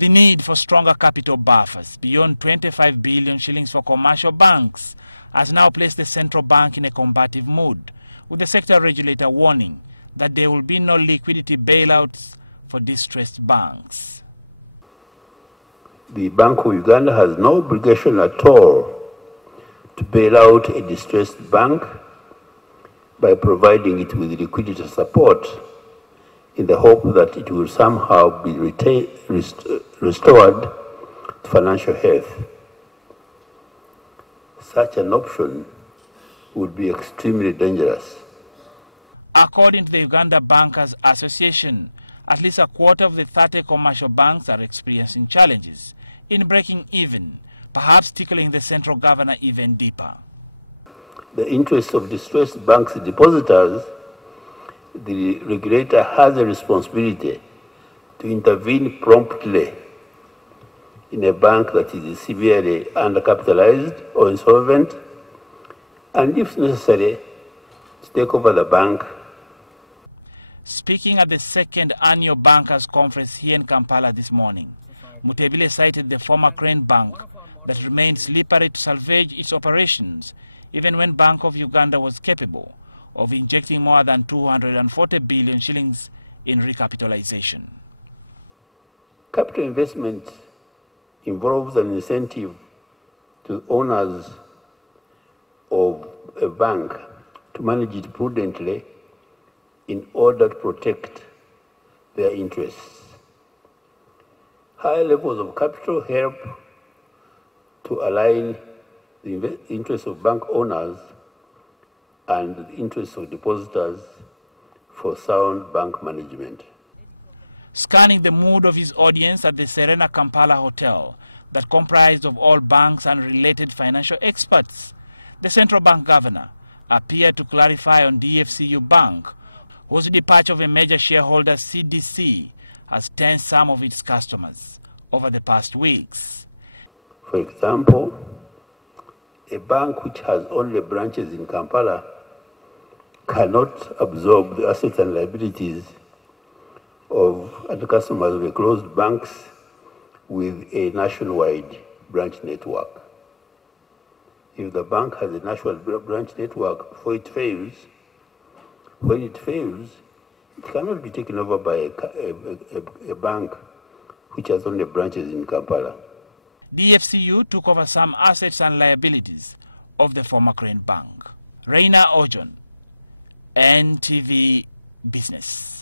The need for stronger capital buffers beyond 25 billion shillings for commercial banks has now placed the central bank in a combative mood, with the sector regulator warning that there will be no liquidity bailouts for distressed banks. The Bank of Uganda has no obligation at all to bail out a distressed bank by providing it with liquidity support in the hope that it will somehow be restored to financial health. Such an option would be extremely dangerous. According to the Uganda Bankers Association, at least a quarter of the 30 commercial banks are experiencing challenges in breaking even, perhaps tickling the central governor even deeper. The interests of distressed banks' depositors, the regulator has a responsibility to intervene promptly in a bank that is severely undercapitalized or insolvent, and if necessary, to take over the bank. Speaking at the second annual Bankers Conference here in Kampala this morning, Mutebile cited the former Crane Bank that remained slippery to salvage its operations, even when Bank of Uganda was capable of injecting more than 240 billion shillings in recapitalization. Capital investment involves an incentive to owners of a bank to manage it prudently in order to protect their interests. High levels of capital help to align the interests of bank owners and the interests of depositors for sound bank management. Scanning the mood of his audience at the Serena Kampala Hotel that comprised of all banks and related financial experts, the central bank governor appeared to clarify on DFCU Bank, whose departure of a major shareholder, CDC, has tensed some of its customers over the past weeks. For example, a bank which has only branches in Kampala cannot absorb the assets and liabilities of other customers of the closed banks with a nationwide branch network. If the bank has a national branch network, before it fails, when it fails, it cannot be taken over by a bank which has only branches in Kampala. DFCU took over some assets and liabilities of the former Crane Bank. Reina Ojon, NTV Business.